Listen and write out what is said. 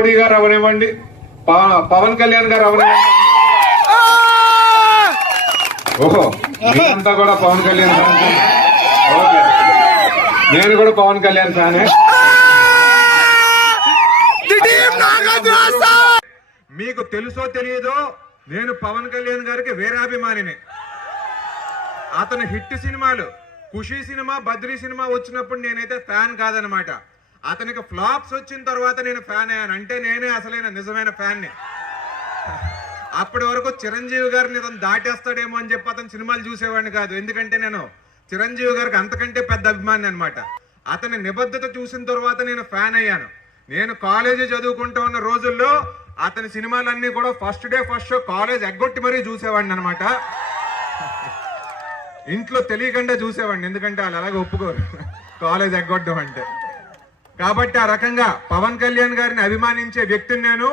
మోడీ గారు అవనివ్వండి, పవన్ కళ్యాణ్ గారు అవనివ్వండి. ఓహో, మీరంతా కూడా పవన్ కళ్యాణ్ ఫ్యాన్. ఓకే, నేను కూడా పవన్ కళ్యాణ్ ఫ్యానే. మీకు తెలుసో తెలియదో, నేను పవన్ కళ్యాణ్ గారికి వీరాభిమానిని. అతను హిట్ సినిమాలు ఖుషీ సినిమా, బద్రీ సినిమా వచ్చినప్పుడు నేనైతే ఫ్యాన్ కాదనమాట. అతనికి ఫ్లాప్స్ వచ్చిన తర్వాత నేను ఫ్యాన్ అయ్యాను. అంటే నేనే అసలైన నిజమైన ఫ్యాన్ని. అప్పటి వరకు చిరంజీవి గారిని అతను దాటేస్తాడేమో అని చెప్పి అతను సినిమాలు చూసేవాడిని కాదు. ఎందుకంటే నేను చిరంజీవి గారికి అంతకంటే పెద్ద అభిమాని అనమాట. అతని నిబద్ధత చూసిన తర్వాత నేను ఫ్యాన్ అయ్యాను. నేను కాలేజీ చదువుకుంటూ ఉన్న రోజుల్లో అతని సినిమాలన్నీ కూడా first day first show college ఎగ్గొట్టి మరీ చూసేవాడిని అనమాట. ఇంట్లో తెలియకుండా చూసేవాడిని, ఎందుకంటే వాళ్ళు అలాగే ఒప్పుకోరు కాలేజ్ ఎగ్గొట్టడం అంటే. కాబట్టి ఆ రకంగా పవన్ కళ్యాణ్ గారిని అభిమానించే వ్యక్తిని నేను.